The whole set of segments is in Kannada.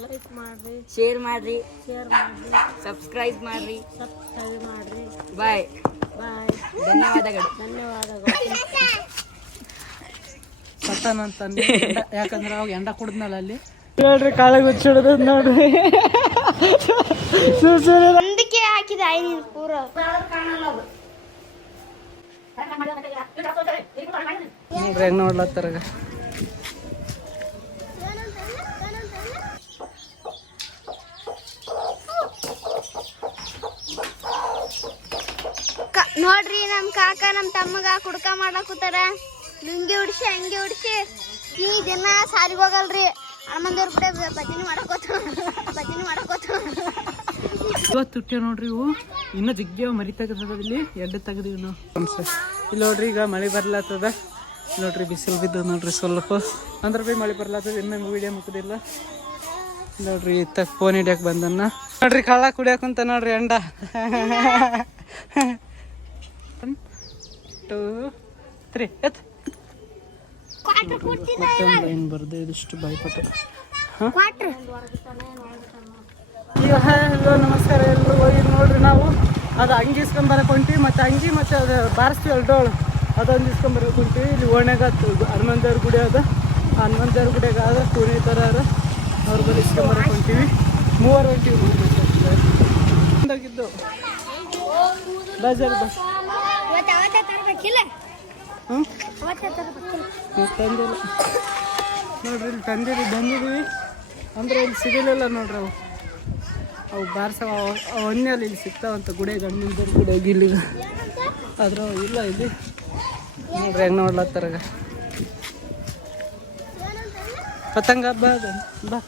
ಲೈಕ್ ಮಾಡ್ರಿ, ಶೇರ್ ಮಾಡ್ರಿ, ಸಬ್ಸ್ಕ್ರೈಬ್ ಮಾಡ್ರಿ. ಬಾಯ್. ಧನ್ಯವಾದಗಳು. ಸತ್ತಾನಂತ ಯಾಕಂದ್ರೆ ಅವಾಗ ಎಂಡ ಕುಡಿದ್ನಲ್ಲ ಅಲ್ಲಿ ಹೇಳ್ರಿ ಕಾಳಿಗೆ ಹುಚ್ಚಿಡೋದು ನೋಡ್ರಿ. ಒಂದಕ್ಕೆ ಹಾಕಿದ ಪೂರ ನೋಡ್ರಿ ಹೆಂಗ್ ನೋಡ್ಲತ್ತಾರ. ನೋಡ್ರಿ ನಮ್ ಕಾಕ ನಮ್ ತಮ್ಮಗ ಕುಡ್ಕ ಮಾಡಕ್ ಕೂತಾರ. ಲುಂಗಿ ಉಡ್ಸಿ ಹಂಗೆ ಉಡ್ಸಿ ಈ ದಿನ ಸಾಲಿಗೆ ಹೋಗಲ್ರಿ. ಹನುಮಂದವ್ರ ಕೂಡ ಭಜನೆ ಮಾಡಕೋತ ಇವತ್ತು ಹುಟ್ಟ್ಯ ನೋಡ್ರಿ. ಇವು ಇನ್ನ ಜಿಗ್ಗಿ ಮರಿ ತೆಗದ ಇಲ್ಲಿ ಎಡ್ಡೆ ತೆಗದಿವಿ ನಾವು. ಇಲ್ಲಿ ನೋಡ್ರಿ ಈಗ ಮಳೆ ಬರ್ಲಾತದ ನೋಡ್ರಿ. ಬಿಸಿಲು ಬಿದ್ದು ನೋಡ್ರಿ ಸ್ವಲ್ಪ ಅಂದ್ರೆ ಭೀ ಮಳೆ ಬರ್ಲಾತದ. ಇನ್ನೂ ವಿಡಿಯೋ ಮುಗ್ದಿಲ್ಲ ನೋಡ್ರಿ. ಇತ್ತ ಫೋನ್ ಹಿಡಿಯಕ್ ಬಂದನ್ನ ನೋಡ್ರಿ. ಕಳ್ಳ ಕುಡಿಯಾಕಂತ ನೋಡ್ರಿ ಅಂಡ. 1 2 3 ಎತ್ ಏನ್ ಬರ್ದೆ ಇದಿಷ್ಟು ಭಯಪಟ್ಟು. ಹಲೋ ನಮಸ್ಕಾರ ಎಲ್ಲರೂ. ಹೋಗಿ ನೋಡ್ರಿ ನಾವು ಅದು ಅಂಗಿ ಇಸ್ಕೊಂಬರಕ್ಕೆ ಹೊಂಟಿವಿ. ಮತ್ತು ಅಂಗಿ ಮತ್ತು ಅದು ಬಾರಿಸ್ತೀವಲ್ಲ ಡೋಳು ಅದೊಂದು ಇಸ್ಕೊಂಬರಕ್ಕೆ ಹೊಂಟಿವಿ. ಇಲ್ಲಿ ಓಣ್ಯಾಗ ಹನುಮಂತೇವ್ರ ಗುಡಿ ಅದ. ಹನುಮಂತೇವ್ರ ಗುಡಿಯಾಗ ಅದ ಕೂನಿ ಥರ ಅದ. ಅವ್ರ ಬಳಿ ಇಸ್ಕೊಂಬರಕ್ಕೆ ಹೊಂಟಿವಿ. 3 ಹೊಂಟಿವಿ ಹೋಗಿದ್ದು ಬಜಾರ್ ಬಸ್. ತಂದಿಲ್ಲ ನೋಡ್ರಿ. ಇಲ್ಲಿ ಬಂದಿದ್ದೀವಿ ಅಂದ್ರೆ ಇಲ್ಲಿ ಸಿಗಲಿಲ್ಲ ನೋಡ್ರಿ. ಅವು ಬಾರ್ಸವ ಅವನ್ನೆಲ್ಲ ಇಲ್ಲಿ ಸಿಗ್ತಾವಂತ ಗುಡಿಯಾಗ. ಹಣ್ಣಿಂದ ಗುಡಿಯಾಗ ಇಲ್ಲಿ ಆದ್ರೆ ಇಲ್ಲ ಇಲ್ಲಿ ನೋಡ್ರಿ ಹೆಂಗೆ ನೋಡ್ಲತ್ತಾರ. ಪತಂಗ ಹಬ್ಬ ಅದ ಬಾ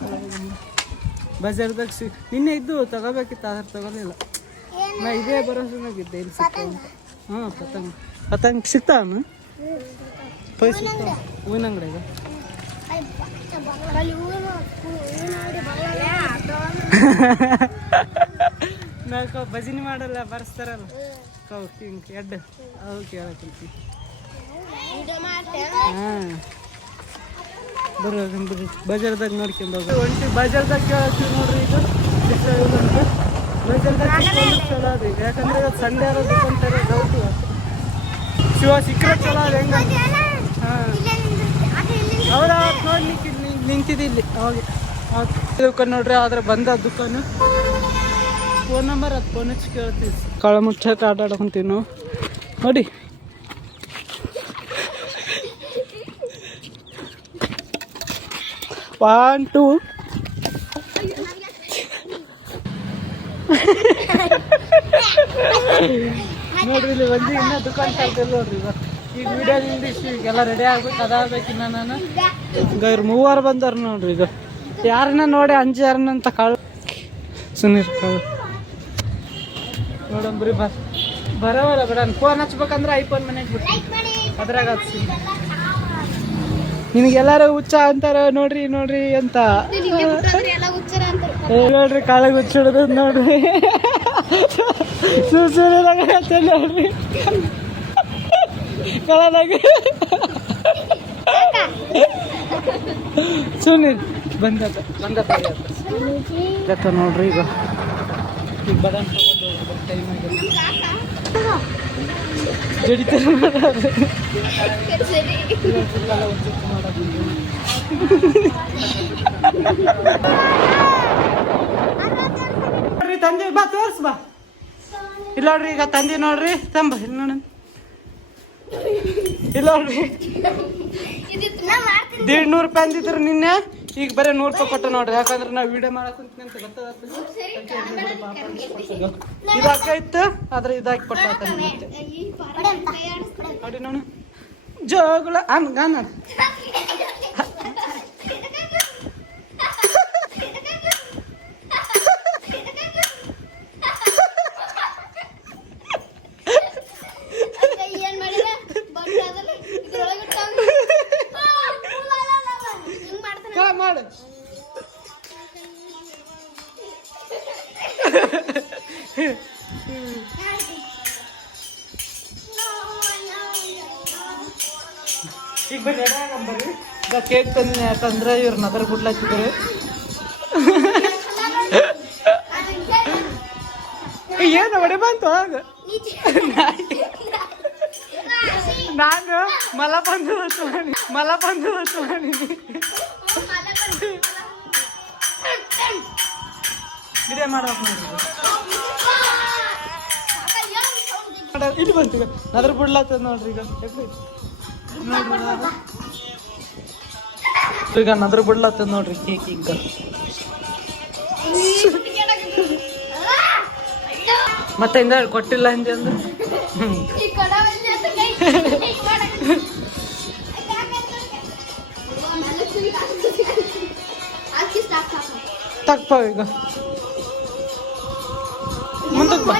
ಬಜಾರ್ದಾಗ ನಿನ್ನೆ ಇದ್ದು ತಗೋಬೇಕಿತ್ತು ಆದ್ರೆ ತಗೋಲಿಲ್ಲ. ನಾ ಇದೇ ಭರೋಸೆನಾಗಿದ್ದೆ ಇಲ್ಲಿ ಸಿಗ್ತಾವಂತ. ಹಾಂ ಪತಂಗ ಸಿಗ್ತಾವ ಪೈ ಸಿಗ್ತಾವ ಹೂವಿನ ಅಂಗಡಿಯಾಗ. ನಾಲ್ಕು ಭಜನೆ ಮಾಡಲ್ಲ ಬರ್ಸ್ತಾರಲ್ಲ ಕವು ಹಿಂಗೆ ಎಡ್ಡು ಅವು ಕೇಳಕ್ಕಂತೀವಿ. ಹಾಂ ಬರ್ರಿ ಬಜಾರ್ದಾಗ ನೋಡ್ಕೊಂಡು ಹೋಗಿ ಒಂಟಿ ಬಜಾರ್ದಾಗ ಕೇಳತ್ತೀವಿ ನೋಡ್ರಿ. ಈಗ ಬಜಾರ್ದಾಗ ಚಲೋ ಅದ ಈಗ. ಯಾಕಂದ್ರೆ ಇವತ್ತು ಸಂಡೇ ಅರೋದು ಅಂತಾರೆ ಡೌಟು. ಶಿವ ಸಿಕ್ಕರೆ ಚಲೋ ಅದ ಹೆಂಗ. ಹಾಂ ಅವ್ರ ನೋಡ್ಲಿಕ್ಕೆ ನಿಂತಿದ್ದು ಇಲ್ಲಿ ಅವಾಗ ದುಕಾನ್ ನೋಡ್ರಿ. ಆದ್ರೆ ಬಂದ ದುಕಾನು ಫೋನ್ ನಂಬರ್ ಅದು ಫೋನ್ ಹಚ್ಚಿ ಕೇಳ್ತೀವಿ. ಕಳ ಮುಚ್ಚಕ್ಕೆ ಆಟ ಆಡ್ಕೊಂತೀವಿ ನಾವು ನೋಡಿ. ಒನ್ ಟೂ ನೋಡ್ರಿ ಇಲ್ಲಿ ಬಂದು ಇನ್ನೂ ದುಕಾನ್ ಕಲ್ತಿಲ್ಲ ನೋಡ್ರಿ. ಈಗ ವಿಡಿಯೋ ನಿಂದಿಸಿ ಈಗೆಲ್ಲ ರೆಡಿ ಆಗ್ಬೇಕು. ಅದಾಗಬೇಕು ಇನ್ನು ನಾನು ಈಗ ಇವ್ರು 3 ಬಂದಾರ ನೋಡ್ರಿ. ಈಗ ಯಾರನ್ನ ನೋಡಿ ಅಂಜಾರನಂತ ಕಾಳು ಸುನೀರ್ ಕಾಳು ನೋಡಂಬ್ರಿ. ಬರವಲ್ಲ ಬಿಡ. ಫೋನ್ ಹಚ್ಬೇಕಂದ್ರೆ ಐಫೋನ್ ಮನೆಗೆ ಬಿಟ್ಟು ಅದ್ರಾಗ ಹಚ್ಚಿ. ನಿನಗೆಲ್ಲಾರು ಹುಚ್ಚ ಅಂತಾರ ನೋಡ್ರಿ ಅಂತ ನೋಡ್ರಿ. ಕಾಳಿಗೆ ಹುಚ್ಚಿಡೋದು ನೋಡ್ರಿ. ನೋಡ್ರಿ ಕಳದಾಗ ಸುನೀಲ್ ಬಂದತ್ತ ನೋಡ್ರಿ. ಈಗ ಬಡನ್ ಟೈಮ್ ಜಡಿತಾರೆ ನೋಡ್ರಿ. ತಂದಿ ಬಾ ತೋರ್ಸ್ ಬಾ. ಇಲ್ಲ ನೋಡ್ರಿ ಈಗ ತಂದಿ ನೋಡ್ರಿ. ತಂಬ ಇಲ್ಲಿ ನೋಡ. ಇಲ್ಲ ನೋಡ್ರಿ 150 ರೂಪಾಯಿ ಅಂದಿದ್ರು ನಿನ್ನೆ. ಈಗ ಬರೀ 100 ರೂಪಾಯಿ ಕೊಟ್ಟ ನೋಡ್ರಿ. ಯಾಕಂದ್ರೆ ನಾವು ವಿಡಿಯೋ ಮಾಡಕ್ ಕುಂತೀನಿ ಅಂತ ಗೊತ್ತದ. ಇದು ಅಕ್ಕ ಇತ್ತು ಆದ್ರೆ ಇದಾಕಿ ಕೊಟ್ಟ ನೋಡಿ. ನೋಡು ಜೋಗುಳ ಗಾನ ಮಾಡು. ಈಗ ಬರ್ರಿ ಕೇಕ್ ತಂದ್ರೆ ಇವ್ರನ್ನ ಅದರ ಗುಡ್ಲಾಕಿದ್ದಾರೆ. ನಾಯಿ ಬಂತು ಹೋಗ ನಾನು ಮಲ ಬಂದು ಮಾಡಿನಿ ಇದೇ ಮಾಡ್ಬೇಕು ನೋಡ್ರಿ ಇಲ್ಲಿ ಬಂತು ಈಗ ಅದ್ರ ಬಿಡ್ಲತ್ತದ ನೋಡ್ರಿ ಈಗ ನದ್ರ ಬಿಡ್ಲತ್ತದ ನೋಡ್ರಿ ಕೇಕ್ ಈಗ ಮತ್ತೆ ಇಂದ ಕೊಟ್ಟಿಲ್ಲ ಹಿಂದೆ ಅಂದ್ರೆ ತಪ್ಪ ಈಗ ಮುಂದಕ್ಕೆ ಬಾ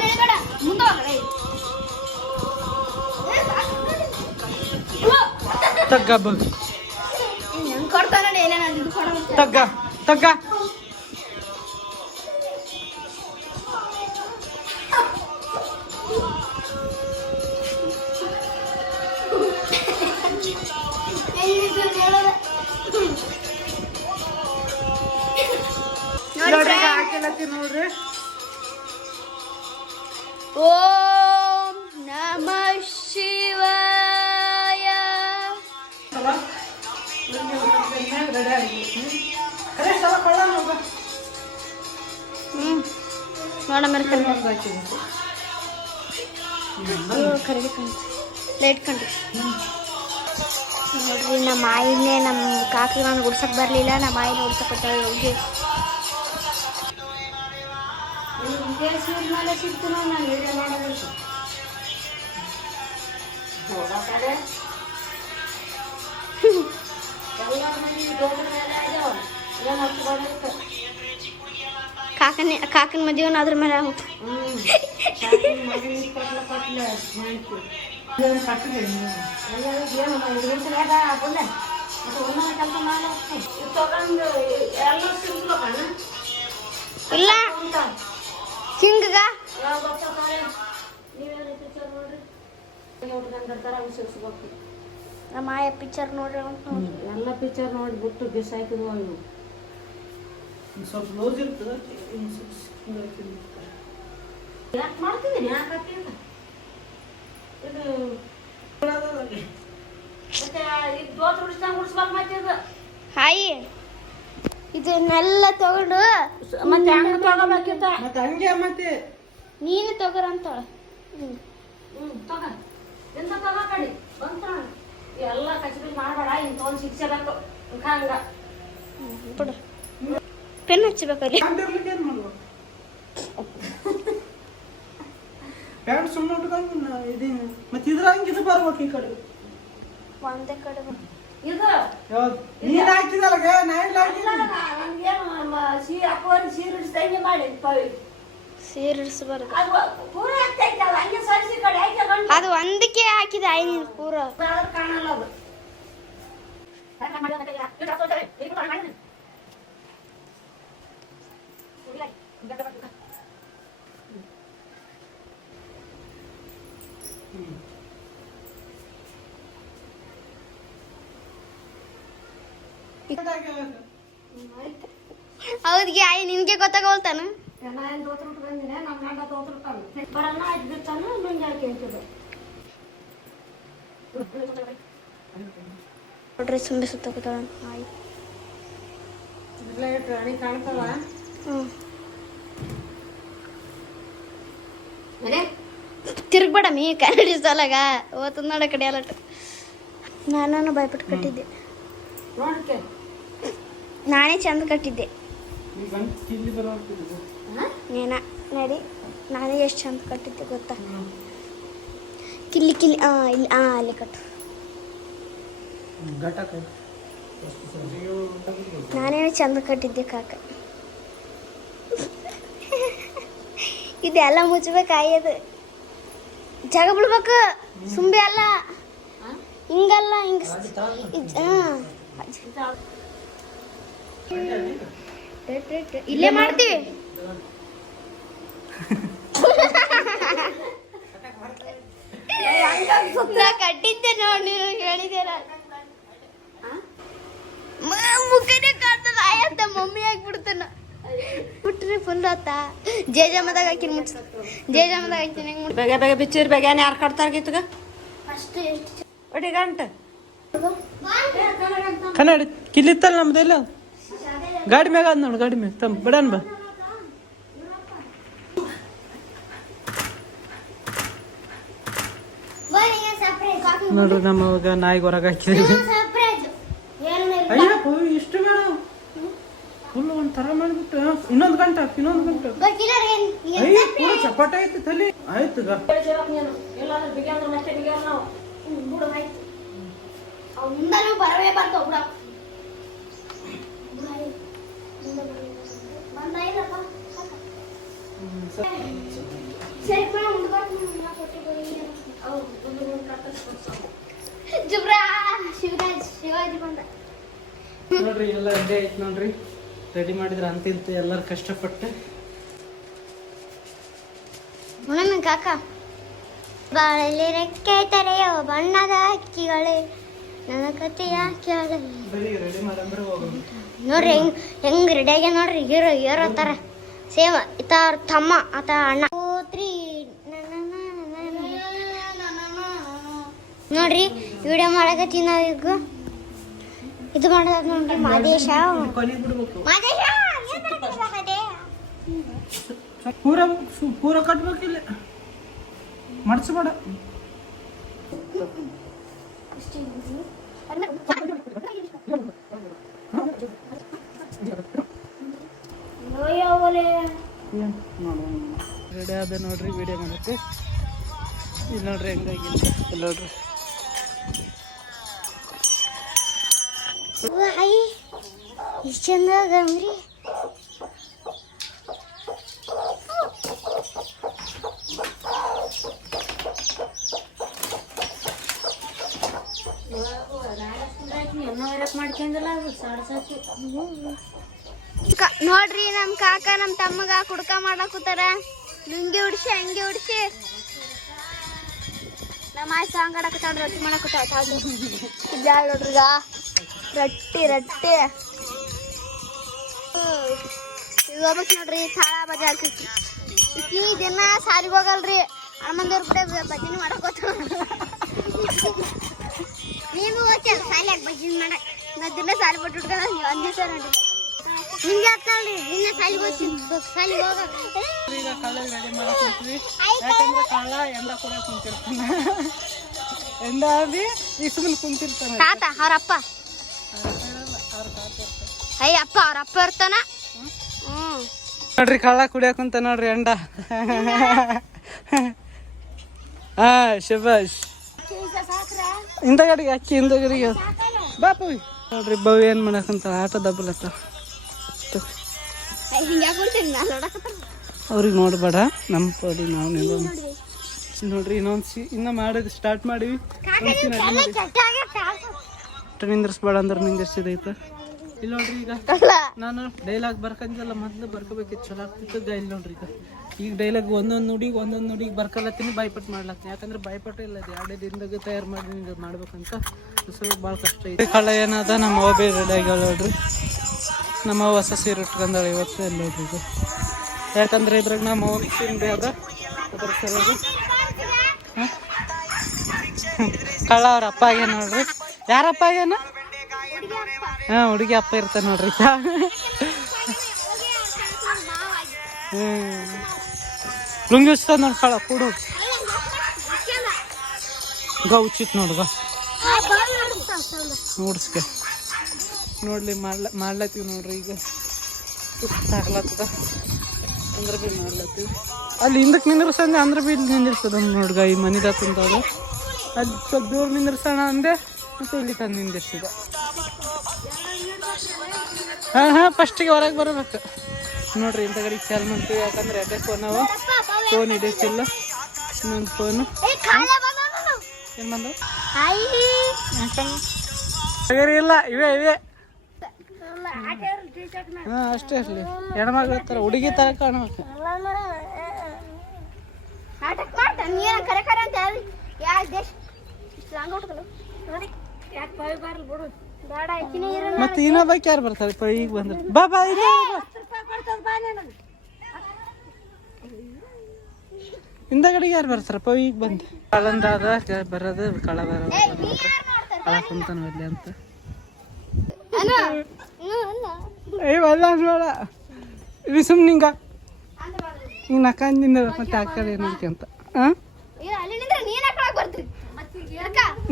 ತಗ್ಗ ಬಗ್ ತಗ್ಗ ತಗ್ಗ ನೋಡ್ರಿ ಓಂ ನಮಃ ಶಿವಾಯ. ನೋಡಮ್ಮ ಲೇಟ್ ಕಂಡು ನೋಡ್ರಿ ನಮ್ಮ ಆಯಿನೇ ನಮ್ಮ ಕಾಕಿ ನಾನು ಗುಡ್ಸಕ್ ಬರ್ಲಿಲ್ಲ. ನಮ್ಮ ಆಯಿನ ಗುಡ್ಸಕ್ ಹೋಗಿ ಕಾಕನ ಮದುವೆ ಅದ್ರ ಮೇಲೆ ಇಲ್ಲ ಹಿಂಗ ನಮ್ಮ ಆಯ ಪಿಕ್ಚರ್ ನೋಡ್ರಿ ಎಲ್ಲ ಪಿಕ್ಚರ್ ನೋಡ್ಬಿಟ್ಟು ಬಿಸಾಕಿದ್ವು ಇವು ಸ್ವಲ್ಪ ಲೋಸ್ ಇರ್ತದೆ ಯಾಕೆ ಮಾಡ್ತಿದ್ದೀನಿ ಯಾಕೆ ಇದು ಹಾಯಿ ಇದನ್ನೆಲ್ಲ ತಗೊಂಡು ಮತ್ತೆ ಹಂಗ ತಗೋಬೇಕಿತ್ತ ಮತ್ತೆ ಹಂಗೆ ಮತ್ತೆ ನೀನು ತಗೋರಂತಾಳ. ತಗ ಎಂತ ತಗೋ ಕಡಿ ಬಂತ ಎಲ್ಲ ಕಚ್ಬಿಲ್ ಮಾಡಬೇಡ ಇಂತ ಒಂದು ಶಿಕ್ಷೆ ಬೇಕು ಹಂಗ ಬಿಡು ಪೆನ್ ಹಚ್ಚಬೇಕಲ್ಲಿ ಏನ್ ಮಾಡುವ ಪ್ಯಾಂಟ್ ಸುಮ್ಮನೆ ಉಟ್ಕೊಂಡು ಇದೀನಿ ಮತ್ತೆ ಇದ್ರ ಹಂಗಿದು ಬರ್ಬೇಕು ಈ ಕಡೆ ಒಂದೇ ಕಡೆ ಇದು ಯಾವ್ದು ನೀನ್ ಹಾಕಿದಲ್ಲ ನಾ ಇಲ್ಲ ನಮ್ಗೇನು ಸೀರಿಡ್ಸ್ದಂಗೆ ಮಾಡಿ ಪವಿ ಸೇರಿಸಬಾರ್ದು ಅದು ಪೂರ ಆಗ್ತೈತಲ್ಲ ಹಂಗೆ ಸರಿಸಿ ಕಡೆ ಆಯ್ಕೆ ಗಂಟು ಅದು ಒಂದಕ್ಕೆ ಹಾಕಿದ ಐದು ಪೂರ ಕಾಣಲ್ಲ ಅದು ಹೌದ್ಗೆ ಆಯ್ ನಿನ್ಗೆ ಗೊತ್ತಾಗೋಲ್ತಾನ ನಾನು ದೋತ್ರ ಬಂದಿನಿ ನಮ್ಮ ಗಂಡ ದೋತ್ರ ಬರಲ್ಲ ಆಯ್ತು ಬಿಡ್ತಾನು ಮುಂಜಾನೆ ಕೇಳ್ತಿದ್ದೆ ನೋಡ್ರಿ ಸುಮ್ಮನೆ ಸುತ್ತಕೋತಾಳ ಆಯ್ ಪ್ರಾಣಿ ಕಾಣ್ತವ ತಿರ್ಗ್ಬೇಡ ಮೀ ಕನ್ನಡಿ ಸಲಾಗ ಓತದ ನೋಡ ಕಡೆ ಅಲಟ್ ನಾನು ಭಯಪಟ್ಟು ಕಟ್ಟಿದ್ದೆ ನೋಡ್ಕೆ ನಾನೇ ಚಂದ ಕಟ್ಟಿದ್ದೆ ಈ ಗಂಟು ಕಿಲ್ಲಿ ಬರೋಗ್ತಿದ್ದು ನೇನ ನಡಿ ನಾನೇ ಎಷ್ಟು ಚಂದ ಕಟ್ಟಿದ್ದೆ ಗೊತ್ತಾ ಕಿಲ್ಲಿ ಕಿಲ್ಲಿ ಇಲ್ಲಿ ಅಲ್ಲಿ ಕಟ್ಟು ಘಟಕ ನಾನೇ ಚಂದ ಕಟ್ಟಿದ್ದೆ ಕಾಕ ಇದೆಲ್ಲ ಮುಚ್ಚಬೇಕಾಯದು ಜಾಗ ಬಿಡ್ಬೇಕು ಸುಂಬೆ ಅಲ್ಲ ಹಿಂಗಲ್ಲ ಹಿಂಗ ಇಲ್ಲೇ ಮಾಡ್ತೀವಿ ನಾ ಕಟ್ಟಿದ್ದೆ ನೋಡಿ ಹೇಳಿದ್ದೀರ ಮುಖನೇ ಕಾಣ್ತದ ಆಯತ್ತ ಮಮ್ಮಿ ಆಗ್ಬಿಡ್ತಾನ ಬಿಟ್ರೆ ಫುಲ್ ಹೊತ್ತ ಜೇಜಮ್ಮದಾಗ ಹಾಕಿನ ಮುಟ್ಸ ಜೇಜಮ್ಮದಾಗ ಹಾಕಿನ ಹೆಂಗ್ ಮುಟ್ಟ ಬೇಗ ಬೇಗ ಬಿಚ್ಚಿರ್ ಬೇಗ ಯಾರು ಕಟ್ತಾರ್ಗಿತ್ತಗ ಅಷ್ಟೇ ಒಡಿ ಗಂಟ ಕನ್ನಡಿ ಕಿಲ್ಲಿತ್ತಲ್ಲ ನಮ್ದೆಲ್ಲ ಗಾಡಿ ಮ್ಯಾಗ ಅದ್ ನೋಡು ಗಾಡಿ ಮ್ಯಾಗ ತಮ್ಮ ಬಿಡನ್ ಬಾ ನೋಡ್ರಿ ನಮ್ಮವಾಗ ನಾಯಿಗೆ ಹೊರಗೆ ಹಾಕಿದ್ವಿ ಅಯ್ಯಪ್ಪ ಇಷ್ಟು ಬೇಡ ಫುಲ್ ಒಂಥರ ಮಾಡ್ಬಿಟ್ಟು ಇನ್ನೊಂದು ಗಂಟೆ ಹಾಕಿ ಇನ್ನೊಂದು ಗಂಟೆ ಅಯ್ಯ ಪೂರ ಚಪಾಟ ಐತಿ ತಲೆ ಆಯ್ತು ಎಲ್ಲಾದ್ರೂ ಬಿಗಿಯಂದ್ರೆ ಮತ್ತೆ ಬಿಗಿಯಲ್ಲ ನಾವು ಬರವೇ ಬರ್ತಾವ ಬಿಡ ಶಿವಾಜಿ ಬಂದ ನೋಡ್ರಿ ಎಲ್ಲ ರೆಡಿ ಆಯ್ತು ನೋಡ್ರಿ ರೆಡಿ ಮಾಡಿದ್ರ ಅಂತಿಂತ ಎಲ್ಲರೂ ಕಷ್ಟಪಟ್ಟು ನನ್ನ ಕಾಕ ಬಾಳಲ್ಲಿ ರೆಕ್ಕೆ ತೆರೆಯೋ ಬಣ್ಣದ ಹಕ್ಕಿಗಳೇ ನನ್ನ ಕಥೆಯ ಕೇಳಲಿ ಬರೀ ರೆಡಿ ಮಾಡಂದ್ರೆ ಹೋಗೋದು ನೋಡ್ರಿ ಹೆಂಗ್ ರೆಡಿ ಆಗ್ಯ ನೋಡ್ರಿ ಹೀರೋ ಹೀರೋ ತರ ಸೇಮ್ ಈತ ಅವ್ರ ತಮ್ಮ ಆತ ಅಣ್ಣ ನೋಡ್ರಿ ವಿಡಿಯೋ ಮಾಡಕತ್ತೀವಿ ನಾವೀಗ ಇದು ಮಾಡೋದ ನೋಡ್ರಿ ಮಾದೇಶ ಕೊನೆಗೆ ಬಿಡ್ಬೇಕು ಮಾದೇಶ ಪೂರ ಪೂರ ಕಟ್ಬೇಕಿಲ್ಲ ಮಡ್ಸ್ಬೇಡ ರೆಡಿ ಆದ ನೋಡ್ರಿ ವಿಡಿಯೋ ಮಾಡಕ್ಕೆ ಇಲ್ಲಿ ನೋಡ್ರಿ ಹೆಂಗಾಗಿಲ್ಲ ಇಲ್ಲಿ ನೋಡ್ರಿ ಎಷ್ಟು ಚಂದ ಆಗಮ್ರಿ ಮಾಡ್ಕೊಂಡಲ್ಲ ಸಾಡ್ಸಾಕಿ ನೋಡ್ರಿ ನಮ್ ಕಾಕ ನಮ್ ತಮ್ಮಗ ಕುಡ್ಕ ಮಾಡಾಕುತ್ತಾರ ಲುಂಗಿ ಉಡ್ಸಿ ಅಂಗಿ ಉಡ್ಸಿ ನಮ್ಮ ಆಯ್ ಸಾಂಗ್ ಆಡಕತ್ತಾಳ ರೊಟ್ಟಿ ಮಾಡಾಕತ್ತಾಳ ಜಾಳ ನೋಡ್ರಿಗ ರೊಟ್ಟಿ ರೊಟ್ಟಿ ಈಗ ಹೋಗ್ಬೇಕು ನೋಡ್ರಿ ತಾಳ ಬಜೆ ಹಾಕ್ತಿ ಈಕಿ ದಿನ ಸಾಲಿಗೆ ಹೋಗಲ್ರಿ ಹನುಮಂದವ್ರ ಕಡೆ ಭಜನೆ ಮಾಡಾಕೋತಾಳ ನೀನು ಹೋಗ್ತೀಯ ಸಾಲಿಯಾಗ ಭಜನೆ ಮಾಡಕ್ ನಾ ದಿನ ಸಾಲಿ ಬಿಟ್ಟು ಹುಡ್ಕೊಂಡ ಒಂದ್ ದಿವಸ ನೋಡಿ ನಿಂಗೆ ಆಗ್ತಾಳ್ರಿ ನಿನ್ನ ಸಾಲಿಗೆ ಹೋಗ್ತೀನಿ ಸಾಲಿಗೆ ಹೋಗ ಈಗ ಕಾಲೇಜ್ ರೆಡಿ ಮಾಡಕ್ಕೆ ಯಾಕಂದ್ರೆ ಕಾಳ ಎಂಡ ಕೂಡ ಕುಂತಿರ್ತಾನೆ ಎಂಡ ಆಗಿ ಈ ಸುಮ್ಮನೆ ಕುಂತಿರ್ತಾನೆ ತಾತ ಅವ್ರಪ್ಪ ಅಯ್ಯ ಅಪ್ಪ ಅವ್ರಪ್ಪ ಇರ್ತಾನ ನೋಡ್ರಿ ಕಳ್ಳ ಕುಡಿಯಾಕುಂತ ನೋಡ್ರಿ ಎಂಡ ಹಾ ಶಬಾಷ್ ಹಿಂದಗಡೆಗೆ ಅಕ್ಕಿ ಹಿಂದಗಡೆಗೆ ಬಾಪು ನೋಡ್ರಿ ಬವ್ ಏನ್ ಮಾಡಕಂತ ಆಟ ದಬ್ಬಲತ್ತ ಅವ್ರಿಗೆ ನೋಡ್ಬೇಡ ನಮ್ಮ ಪಡಿ ನಾವು ನಿಲ್ಲೋಣ ನೋಡ್ರಿ ಇನ್ನ ಮಾಡೋದು ಸ್ಟಾರ್ಟ್ ಮಾಡಿವಿ ನಿಂದ್ರಿಸ್ಬೇಡ ಅಂದ್ರೆ ನಿಂದಿರ್ಸಿದೈತ ಇಲ್ಲಿ ನೋಡ್ರಿ ಈಗ ನಾನು ಡೈಲಾಗ್ ಬರ್ಕಂದಿಲ್ಲ ಮೊದ್ಲು ಬರ್ಕೋಬೇಕಿತ್ತು ಚಲೋ ಆಗ್ತಿತ್ತು ಇಲ್ಲಿ ನೋಡ್ರಿ ಈಗ ಡೈಲಾಗ್ ಒಂದೊಂದು ನುಡಿಗೆ ಬರ್ಕಲತ್ತೀನಿ ಬಾಯ್ಪಟ್ಟು ಮಾಡ್ಲತ್ತೀನಿ ಯಾಕಂದ್ರೆ ಬಾಯ್ಪಟ್ಟು ಇಲ್ಲ ಅದು 2 ದಿನದಾಗ ತಯಾರು ಮಾಡಿ ಮಾಡ್ಬೇಕಂತ ಭಾಳ ಕಷ್ಟ ಐತಿ ಕಳ್ಳ ಏನದ ನಮ್ಮ ಅವ್ವ ಬೇರೆ ರೆಡಿ ಆಗ್ಯಾಳ ನೋಡ್ರಿ ನಮ್ಮ ಅವ್ವ ಹೊಸ ಸೀರೆ ಉಟ್ಕೊಂಡಾಳ ಇವತ್ತು ಅಲ್ಲಿ ನೋಡ್ರಿ ಇದು ಯಾಕಂದ್ರೆ ಇದ್ರಾಗ ನಮ್ಮ ಅವ್ವ ಸೀರೆ ಅದ ಅದ್ರ ಸರಿಯಾಗಿ ಕಳ್ಳ ಅವ್ರ ಅಪ್ಪ ಆಗ್ಯಾನ ನೋಡ್ರಿ ಯಾರಪ್ಪ ಆಗ್ಯಾನ ಹುಡುಗಿ ಅಪ್ಪ ಇರ್ತಾನೆ ನೋಡ್ರಿ ಲುಂಗಿ ಉಚ್ತದ ನೋಡಿ ಕಳ್ಳ ಕೊಡು ಉಚಿತ್ ನೋಡ್ಗ ನೋಡ್ಸ್ಕೆ ನೋಡ್ಲಿ ಮಾಡ್ಲತ್ತೀವಿ ನೋಡ್ರಿ ಈಗ ಆಗ್ಲತ್ತದ ಅಂದ್ರೆ ಭೀ ಮಾಡ್ಲತ್ತೀವಿ ಅಲ್ಲಿ ಹಿಂದಕ್ಕೆ ನಿಂದ್ರಸಂದೆ ಅಂದ್ರೆ ಭೀ ಇಲ್ಲಿ ನಿಂದಿರ್ತದ ನೋಡ್ಗ ಈ ಮನಿದ ಕುಂತಾಗ ಅಲ್ಲಿ ಸ್ವಲ್ಪ ದೂರ ನಿಂದ್ರಸೋಣ ಅಂದೆ ಮತ್ತೆ ಇಲ್ಲಿ ತಂದು ನಿಂದಿರ್ಸಿದ ಹಾಂ ಫಸ್ಟಿಗೆ ಹೊರಗೆ ಬರಬೇಕು ನೋಡ್ರಿ ಇಂಥ ಗಡಿಗೆ ಚಾಲು ಮಾಡ್ತೀವಿ ಯಾಕಂದ್ರೆ ಅದೇ ಫೋನ್ ಅವ ಫೋನ್ ಹಿಡಿತಿಲ್ಲ ಇನ್ನೊಂದು ಫೋನು ಏನು ಬಂದು ಇಲ್ಲ ಇವೇ ಹಾಂ ಅಷ್ಟೇ ಇರಲಿ ಹೆಣ್ಮಗಳು ಥರ ಹುಡುಗಿ ಥರ ಕಾಣಬೇಕು ಮತ್ತೆ ಇನ್ನೊಬ್ಬಕ್ಕೆ ಯಾರು ಬರ್ತಾರೆ ಈಗ ಬಂದ್ರೆ ಬಾ ಹಿಂದಗಡೆಗೆ ಯಾರು ಬರ್ತಾರ ಪವಿಗೆ ಬಂದು ಕಳಂದಾದ ಬರೋದು ಕಳ ಬರೋದು ಕಳ ಕುಂತಾನ ಅಲ್ಲಿ ಅಂತ ಅಲ್ಲ ಬೇಡ ಇದು ಸುಮ್ಮನೆ ಹಿಂಗ ನಕ್ಕಂದಿಂದ ಮತ್ತೆ ಆ ಕಡೆ ಏನಕ್ಕೆ ಅಂತ ಹಾಂ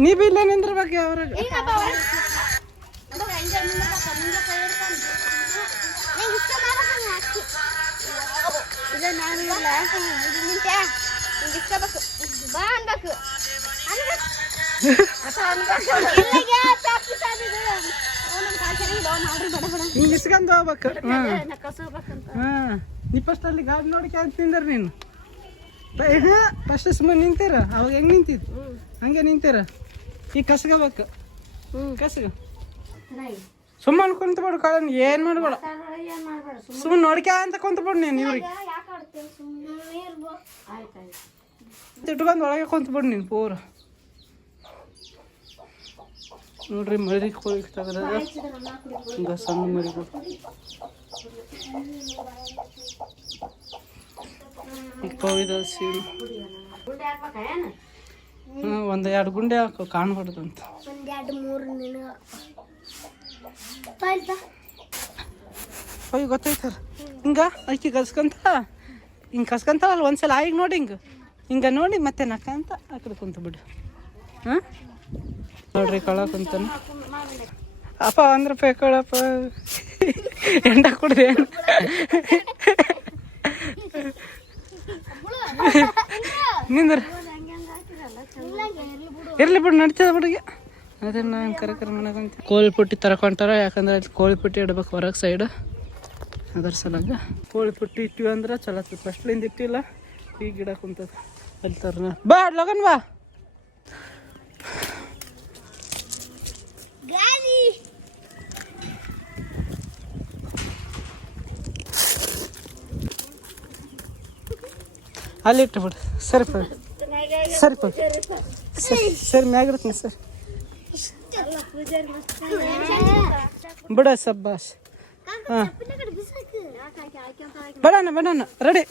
ನೀ ಬಿ ಇಲ್ಲೇ ನಿಂದ್ರಬೇಕು ಅವ್ರಾಗ ಹಿಂಗೆ ಇಸ್ಕೊಂಡು ಹೋಗ್ಬೇಕು ಹಾಂ ನೀ ಫಸ್ಟ್ ಅಲ್ಲಿ ಗಾಡಿ ನೋಡಿಕೆ ಅಂತ ನಿಂದ್ರ ನೀನು ಫಸ್ಟ್ ಸುಮ್ಮನೆ ನಿಂತೀರ ಅವಾಗ ಹೆಂಗೆ ನಿಂತಿದ್ದು ಹಂಗೆ ನಿಂತೀರ ಈಗ ಕಸ್ಕೋಬೇಕು ಕಸ್ಗ ಸುಮ್ಮನೆ ಕುಂತ್ಬಿಡು ಕಾಳನ್ ಏನು ಮಾಡ್ಬೇಡ ಸುಮ್ಮನೆ ನೋಡ್ಕ್ಯಾ ಅಂತ ಕುಂತ್ಬಿಡು ನೀನು ಇವ್ರಿಗೆ ಇಟ್ಕೊಂಡು ಒಳಗೆ ಕುಂತ್ಬಿಡು ನೀನು ಪೂರ ನೋಡ್ರಿ ಮರಿ ಕೋಳಿ ತಗದಾಗ ಹಿಂಗ ಸಣ್ಣ ಮರಿಗಳು ಈಗ ಕೋಳಿದ ಸೀನು ಒಂದು 2 ಗುಂಡೆ ಹಾಕೋ ಕಾಣ್ಬಾರ್ದಂತ ಅಯ್ಯ ಗೊತ್ತೈತಲ್ಲ ಹಿಂಗ ಅಕ್ಕಿ ಕಸ್ಕೊಂತ ಹಿಂಗೆ ಕಸ್ಕೊಂತ ಅಲ್ಲಿ ಒಂದ್ಸಲ ಆಯಿಗೆ ನೋಡಿ ಹಿಂಗೆ ನೋಡಿ ಮತ್ತೆ ನಕ್ಕಂತ ಆ ಕಡೆ ಕುಂತ ಬಿಡು ಹಾಂ ನೋಡ್ರಿ ಕಳ ಕುಂತಾನ ಅಪ್ಪ 1 ರೂಪಾಯಿ ಕೊಡಪ್ಪ ಎಂಡ ಕೊಡ್ರಿ ನಿಂದ್ರ ಇರ್ಲಿ ಬಿಡು ನಡೀತದ ಬಿಡುಗೆ ಅದನ್ನ ಕರೆ ಮಾಡಕಂತ ಕೋಳಿ ಪುಟ್ಟಿ ತರಕೊಂಟಾರ ಯಾಕಂದ್ರೆ ಅಲ್ಲಿ ಕೋಳಿ ಪುಟ್ಟಿ ಇಡ್ಬೇಕು ಹೊರಗೆ ಸೈಡ್ ಅದರ ಸಲಾಗ ಕೋಳಿ ಪುಟ್ಟಿ ಇಟ್ಟಿವಿ ಅಂದ್ರೆ ಚಲೋ ಫಸ್ಟ್ಲಿಂದ ಇಟ್ಟಿಲ್ಲ ಈಗ ಗಿಡ ಕುಂತದ ಅಲ್ಲಿ ತರ ಬಾ ಲಗನ್ ಬಾ ಅಲ್ಲಿ ಇಟ್ಟು ಬಿಡು ಸರಿ ಸರಿ ಮ್ಯಾಗಿರ್ತೀನಿ ಸರ್ ಬಿಡ ಸಬ್ಬಾಸ್ ಹಾಂ ಬೇಡಣ್ಣ ರೆಡಿ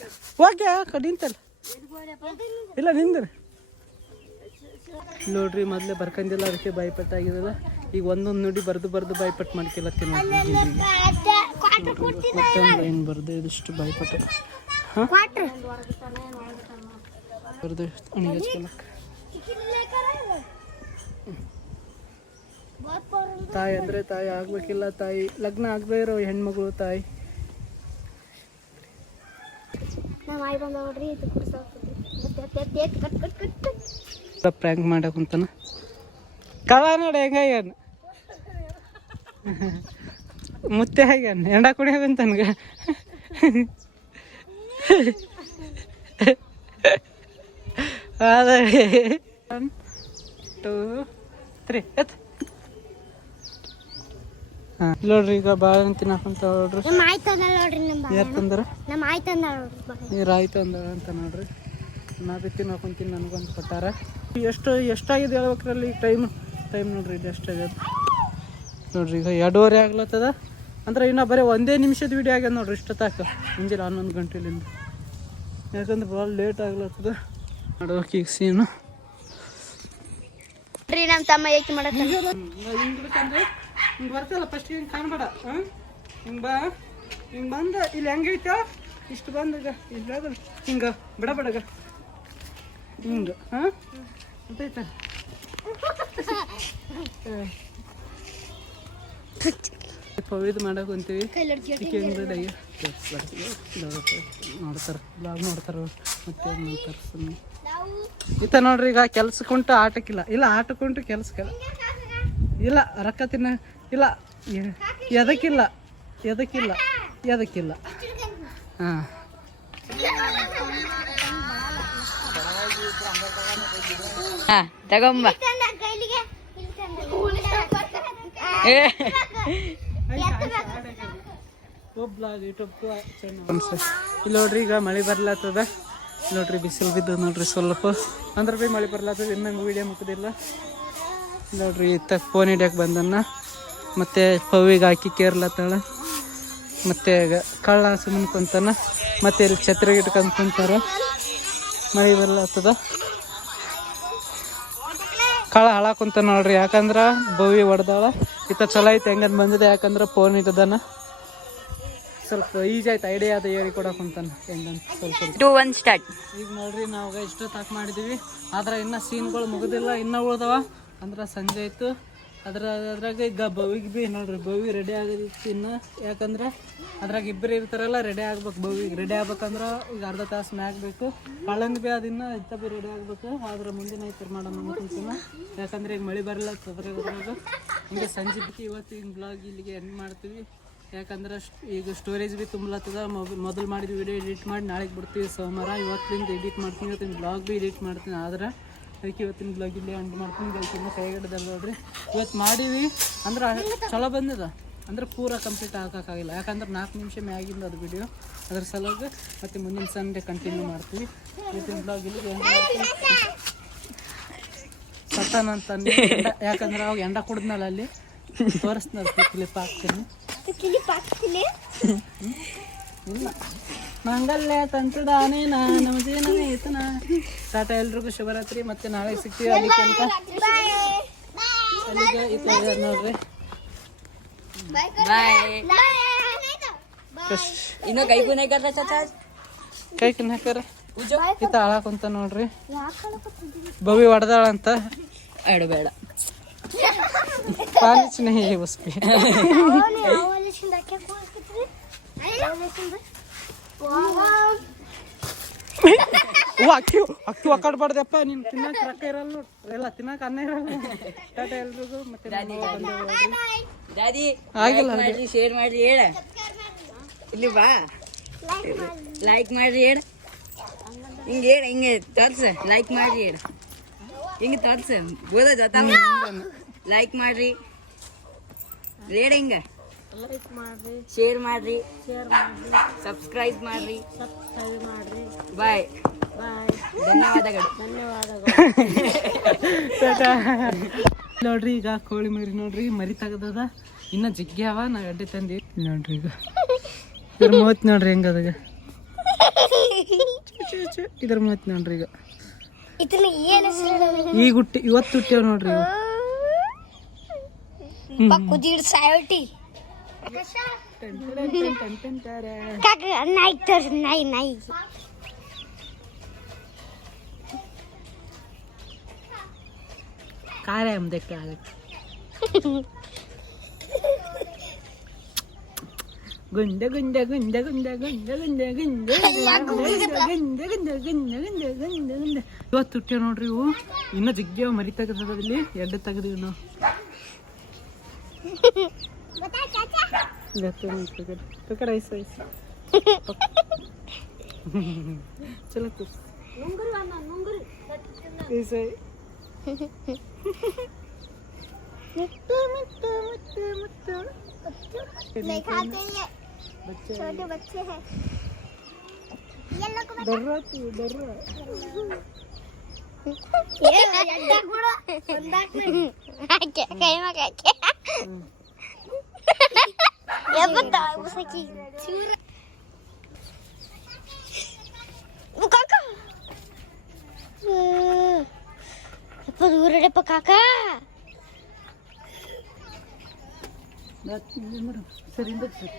ಓಕೆ ನಿಂತಲ್ಲ ಇಲ್ಲ ನಿಂದ್ರಿ ನೋಡ್ರಿ ಮೊದಲೇ ಬರ್ಕಂದಿಲ್ಲ ಅದಕ್ಕೆ ಬಾಯ್ಪಟ್ಟಾಗಿದಲ್ಲ ಈಗ ಒಂದೊಂದು ನುಡಿ ಬರ್ದು ಬಾಯ್ಪಟ್ಟು ಮಾಡ್ಕೊಳತ್ತೀನಿ ಮತ್ತೊಂದು ಏನು ಬರ್ದು ಇದಿಷ್ಟು ಬಾಯ್ಪಟ್ಟು ಹಾಂ ಬರ್ದು ಅಣಿಗೆ ಹಚ್ಕೊಳಕ್ಕೆ ತಾಯಿ ಅಂದರೆ ತಾಯಿ ಆಗ್ಬೇಕಿಲ್ಲ ತಾಯಿ ಲಗ್ನ ಆಗದೆ ಇರೋ ಹೆಣ್ಮಗಳು ತಾಯಿ ಪ್ರ್ಯಾಂಕ್ ಮಾಡಕ್ಕಂತಾನ ಕಳ ನೋಡಿ ಹೆಂಗಾಗ್ಯಾನ ಮುತ್ತೆ ಆಗ್ಯಾನ ಎಂಡ ಕುಡಿಯೋದಂತನ್ಗ ಅದೇ 1 2 3 ಎತ್ ಹಾಂ ನೋಡ್ರಿ ಈಗ ಭಾಳ ತಿನ್ನಕಂತ ನೋಡ್ರಿ ಯಾರು ತಂದ್ರ ನೀರು ಆಯ್ತು ಅಂದ ಅಂತ ನೋಡ್ರಿ ನಾ ಬಿ ತಿನ್ನಕೊಂತೀನಿ ನನಗೊಂದು ಕೊಟ್ಟಾರ ಎಷ್ಟಾಗಿದೆ ಹೇಳ್ಬೇಕ್ರಲ್ಲಿ ಈಗ ಟೈಮ್ ನೋಡ್ರಿ ಇದು ಎಷ್ಟಾಗ್ಯದ ನೋಡ್ರಿ ಈಗ 2:30 ಆಗ್ಲತ್ತದ ಅಂದ್ರೆ ಇನ್ನೂ ಬರೀ 1 ನಿಮಿಷದ ವಿಡಿಯೋ ಆಗ್ಯದ ನೋಡ್ರಿ ಇಷ್ಟೊತ್ತಾಕ ಮುಂಜಾನೆ 11 ಗಂಟೆಲಿಂದ ಯಾಕಂದ್ರೆ ಭಾಳ ಲೇಟ್ ಆಗ್ಲತ್ತದ ನೋಡ್ಬೇಕು ಈಗ ಸೀನು ನಮ್ಮ ತಮ್ಮ ಏಕೆ ಮಾಡಕ್ಕೆ ಹಿಂಗೆ ಬರ್ತಲ್ಲ ಫಸ್ಟ್ ಹಿಂಗೆ ಕಾಣ್ಬೇಡ ಹಿಂಗೆ ಬಾ ಹಿಂಗೆ ಬಂದು ಇಲ್ಲಿ ಹೆಂಗೈತ ಇಷ್ಟು ಬಂದಾಗ ಇಲ್ಲಿ ಹಿಂಗೆ ಬಿಡಬೇಡಗ ಹಿಂಗೆ ಹಾಂ ಅಂತೈತ ಇದು ಮಾಡಕ್ಕೆ ಅಂತೀವಿ ಹೆಂಗೆ ನೋಡ್ತಾರೆ ಬ್ಲಾಗ್ ನೋಡ್ತಾರೆ ಮತ್ತೆ ಏನು ಮಾಡ್ತಾರೆ ಸುಮ್ಮನೆ ಈತ ನೋಡ್ರಿ ಈಗ ಕೆಲ್ಸಕ್ಕುಂಟು ಆಟಕ್ಕಿಲ್ಲ ಇಲ್ಲ ಆಟಕ್ಕುಂಟು ಕೆಲ್ಸಕ್ಕಿಲ್ಲ ಇಲ್ಲ ರೊಕ್ಕ ತಿನ್ನ ಇಲ್ಲ ಎದಕ್ಕಿಲ್ಲ ಹಾಂ ತಗೊಂಬ ಇಲ್ಲಿ ನೋಡ್ರಿ ಈಗ ಮಳೆ ಬರ್ಲಾತದ ನೋಡ್ರಿ ಬಿಸಿಲು ಬಿದ್ದು ನೋಡ್ರಿ ಸ್ವಲ್ಪ ಅಂದ್ರೆ ಭೀ ಮಳೆ ಬರ್ಲಾತದ ಇನ್ನಂಗೆ ವೀಡಿಯೋ ಮುಗ್ದಿಲ್ಲ ನೋಡ್ರಿ ಇತ್ತ ಫೋನ್ ಹಿಡಿಯಕ್ಕೆ ಬಂದನ್ನ ಮತ್ತೆ ಪವಿಗೆ ಹಾಕಿ ಕೇರ್ಲತ್ತಾಳ ಮತ್ತೆ ಕಳ್ಳ ಸುಮ್ಮನೆ ಕುಂತಾನ ಮತ್ತೆ ಇಲ್ಲಿ ಛತ್ರಿಗೆ ಇಟ್ಕೊಂಡು ಕುಂತಾರ ಮಳೆ ಬರ್ಲತ್ತದ. ಕಾಳ ಹಾಳಾಕುಂತ ನೋಡ್ರಿ, ಯಾಕಂದ್ರೆ ಬವಿ ಹೊಡೆದಾಳ. ಇತ್ತ ಚಲೋ ಐತೆ ಹೆಂಗಂತ ಬಂದಿದೆ, ಯಾಕಂದ್ರೆ ಫೋನ್ ಇದ್ದದನ ಸ್ವಲ್ಪ ಈಜಿ ಆಯ್ತು, ಐಡಿಯಾ ಅದ ಹೇಳಿ ಕೊಡಕ್ಕಂತಾನ ಹೆಂಗಂತ ಸ್ವಲ್ಪ 2 1 ಸ್ಟಾರ್ಟ್. ಈಗ ನೋಡ್ರಿ ನಾವು ಇಷ್ಟು ತಾಕ್ ಮಾಡಿದ್ದೀವಿ, ಆದ್ರೆ ಇನ್ನೂ ಸೀನ್ಗಳು ಮುಗಿದಿಲ್ಲ, ಇನ್ನೂ ಉಳ್ದವ. ಅಂದ್ರೆ ಸಂಜೆ ಆಯಿತು. ಅದ್ರಾಗ ಈಗ ಬವಿಗೆ ಭೀ ನೋಡ್ರಿ, ಬವಿ ರೆಡಿ ಆಗೋದಿತ್ತು ಇನ್ನು. ಯಾಕಂದ್ರೆ ಅದ್ರಾಗ ಇಬ್ಬರು ಇರ್ತಾರಲ್ಲ, ರೆಡಿ ಆಗ್ಬೇಕು. ಬವಿಗೆ ರೆಡಿ ಆಗ್ಬೇಕಂದ್ರೆ ಈಗ ಅರ್ಧ ತಾಸು ಮ್ಯಾಗ ಬೇಕು. ಕಳ್ಳಂದು ಭೀ ಅದನ್ನ ಇತ್ತ ಭೀ ರೆಡಿ ಆಗ್ಬೇಕು. ಆದ್ರೆ ಮುಂದಿನ ಐತರ ಮಾಡೋಣ ಅನ್ಕೊಂತೀನಿ, ಯಾಕಂದ್ರೆ ಈಗ ಮಳೆ ಬರಲ್ಲ ಅದ್ರಾಗ. ಹಿಂಗೆ ಸಂಜೆ ಬಿಟ್ಟು ಇವತ್ತು ಹಿಂಗೆ ಬ್ಲಾಗ್ ಇಲ್ಲಿಗೆ ಎಂಡ್ ಮಾಡ್ತೀವಿ. ಯಾಕಂದ್ರೆ ಈಗ ಸ್ಟೋರೇಜ್ ಭೀ ತುಂಬಲತ್ತದ. ಮೊದಲು ಮಾಡಿದ ವಿಡಿಯೋ ಎಡಿಟ್ ಮಾಡಿ ನಾಳೆಗೆ ಬಿಡ್ತೀವಿ ಸೋಮವಾರ. ಇವತ್ತಿಂದ ಎಡಿಟ್ ಮಾಡ್ತೀನಿ, ಇವತ್ತಿನ ಬ್ಲಾಗ್ ಭೀ ಎಡಿಟ್ ಮಾಡ್ತೀನಿ. ಆದ್ರೆ ಅದಕ್ಕೆ ಇವತ್ತಿನ ಬ್ಲಾಗ್ ಇಲ್ಲಿ ಎಂಡ್ ಮಾಡ್ತೀನಿ. ಇದಕ್ಕಿಂತ ಕೈಗಡ್ದಲ್ಲ ನೋಡ್ರಿ, ಇವತ್ತು ಮಾಡೀವಿ ಅಂದ್ರೆ ಚಲೋ ಬಂದಿದೆ. ಅಂದ್ರೆ ಪೂರ ಕಂಪ್ಲೀಟ್ ಹಾಕೋಕ್ಕಾಗಿಲ್ಲ, ಯಾಕಂದ್ರೆ 4 ನಿಮಿಷ ಮ್ಯಾಗಿಂದ ಅದು ವಿಡಿಯೋ. ಅದ್ರ ಸಲುವಾಗಿ ಮತ್ತು ಮುಂದಿನ ಸಂಡೇ ಕಂಟಿನ್ಯೂ ಮಾಡ್ತೀವಿ. ಇವತ್ತಿನ ಬ್ಲಾಗ್ ಇಲ್ಲಿ ಎಂಡ್ ಮಾಡ್ತೀವಿ. ಸತ್ತಾನಂತ ಯಾಕಂದ್ರೆ ಅವಾಗ ಎಂಡ ಕುಡಿದ್ನಲ್ಲ, ಅಲ್ಲಿ ತೋರಿಸ್ನಲ್ಲ, ಕ್ಲಿಪ್ ಹಾಕ್ತೀನಿ. ಇಲ್ಲ ಮಂಗಲ್ಯ ತಂತುದಾನೇ ನಮ್ಮ ಜೀವನವೇ ಈತನ. ಟಾಟಾ, ಎಲ್ರಿಗೂ ಶುಭರಾತ್ರಿ. ಮತ್ತೆ ನಾಳೆ ಸಿಗ್ತೀವಿ. ಅಲ್ಲಿ ತನಕ ಅಲ್ಲಿಗೆ ಈ ಥರ ನೋಡ್ರಿ. ಬಾಯ್. ಇನ್ನು ಕೈ ಕುನೆ ಕರ್ತ ಚಾಚಾ, ಕೈ ಕಿನ್ ಹಾಕಾರ ಈತ ಹಾಳಾಕುಂತ ನೋಡ್ರಿ. ಬವಿ ಹೊಡೆದಾಳಂತ. ಬೇಡ ಪಾಲಿಚ್ ನಹಿ ಉಸ್ಪಿ. ಅಕ್ಕಿ ಒಕ್ಕಾಡ್ಬಾರ್ದಪ್ಪ, ನೀನು ತಿನ್ನಕ್ಕೆ ರೊಕ್ಕ ಇರಲ್ಲ, ಎಲ್ಲ ತಿನ್ನಕ್ಕೆ ಅನ್ನ ಇರಲ್ಲ. ಟಾಟಾ ಎಲ್ರಿಗೂ. ಮತ್ತೆ ದಾದಿ ಆಗಿಲ್ಲ ಮಾಡ್ರಿ, ಶೇರ್ ಮಾಡ್ರಿ, ಹೇಳ ಇಲ್ಲಿ ಬಾ, ಲೈಕ್ ಮಾಡ್ರಿ ಹೇಳ. ಹಿಂಗೆ ಹೇಳ, ಹಿಂಗೆ ತೋರ್ಸ, ಲೈಕ್ ಮಾಡ್ರಿ ಹೇಳ, ಹಿಂಗೆ ತೋರ್ಸ, ಗೋದ ಲೈಕ್ ಮಾಡ್ರಿ ಹೇಳ, ಹಿಂಗ ಶೇರ್ ಮಾಡ್ರಿ, ಸಬ್ಸ್ಕ್ರೈಬ್ ಮಾಡ್ರಿ. ಬಾಯ್. ಧನ್ಯವಾದಗಳು. ನೋಡ್ರಿ, ಈಗ ಕೋಳಿ ಮರಿ ನೋಡ್ರಿ, ಮರಿ ತೆಗ್ದದ. ಇನ್ನ ಜಗ್ಗಿ ಅವ, ನಾವು ಎಡ್ಡೆ ತಂದಿ ನೋಡ್ರಿ. ಈಗ ಇದ್ರ ಮೂವತ್ತು ನೋಡ್ರಿ ಹೆಂಗದಾಗ, ಇದ್ರ ಮೂವತ್ತು ನೋಡ್ರಿ. ಈಗ ಹುಟ್ಟಿ ಇವತ್ತು ಹುಟ್ಟ್ಯಾವ ನೋಡ್ರಿ. काय रे हम देखते आगे गुंडे गुंडे गुंडे गुंडे गुंडे गुंडे गुंडे गुंडे गुंडे गुंडे ಇವತ್ತು ಹುಟ್ಟ್ಯಾವ ನೋಡ್ರಿ. ಇವು ಇನ್ನ ಜಗ್ಗಿ ಮರಿ ತೆಗೆದಲ್ಲಿ ಎಡ್ಡೆ ತೆಗೆದಿವಿ ನಾವು. पकड़ ऐसा ऐसा चलो तू ऐसे नहीं खाते ये छोटे बच्चे हैं। ये लोग डर रहा तू, डर रहा ये अंडा गुड़ा अंडा क्या कहीं में क्या ये बता उसे की वो काका पर दूर रे काका सर इंद सर